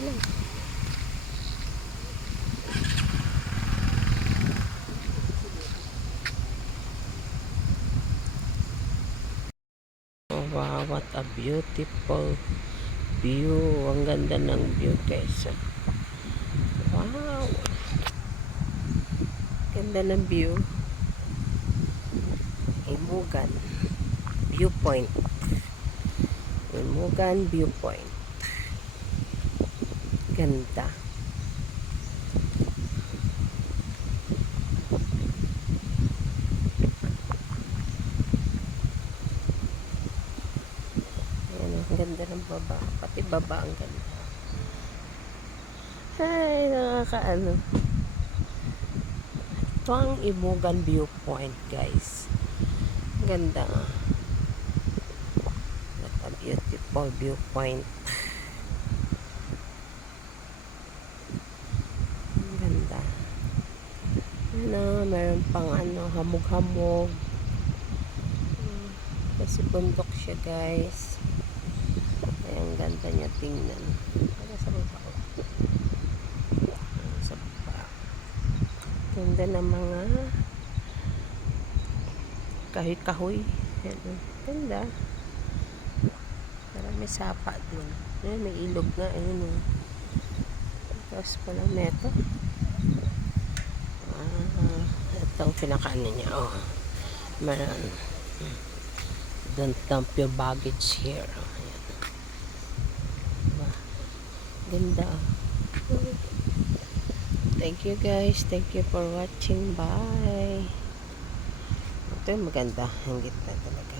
Ayan. Oh, wow, what a beautiful view. Ang ganda ng view, guys. Wow. Ganda ng view. Imugan Viewpoint. Imugan Viewpoint. Ganda. Ayan, ang ganda ng baba. Pati baba ang ganda. Ay, nakakaano. Ito ang Imugan Viewpoint, guys. Ganda. What a beautiful viewpoint. Ganda. Ano, meron pang ano, hamog-hamog. Kasi bundok siya, guys. Ay, ang ganda niya tingnan. Para sa baba ko. Sa baba. Ganda ng mga kahoy-kahoy. Ganda. Parang may sapa dun. Ayan, may ilog nga. Ayun, tapos pala neto. Ito ang pinakaano niya. Oh. Meron. Don't dump your baggage here. Ayan. Diba? Ganda. Thank you, guys. Thank you for watching. Bye. Ito yung maganda. Ang gitna talaga.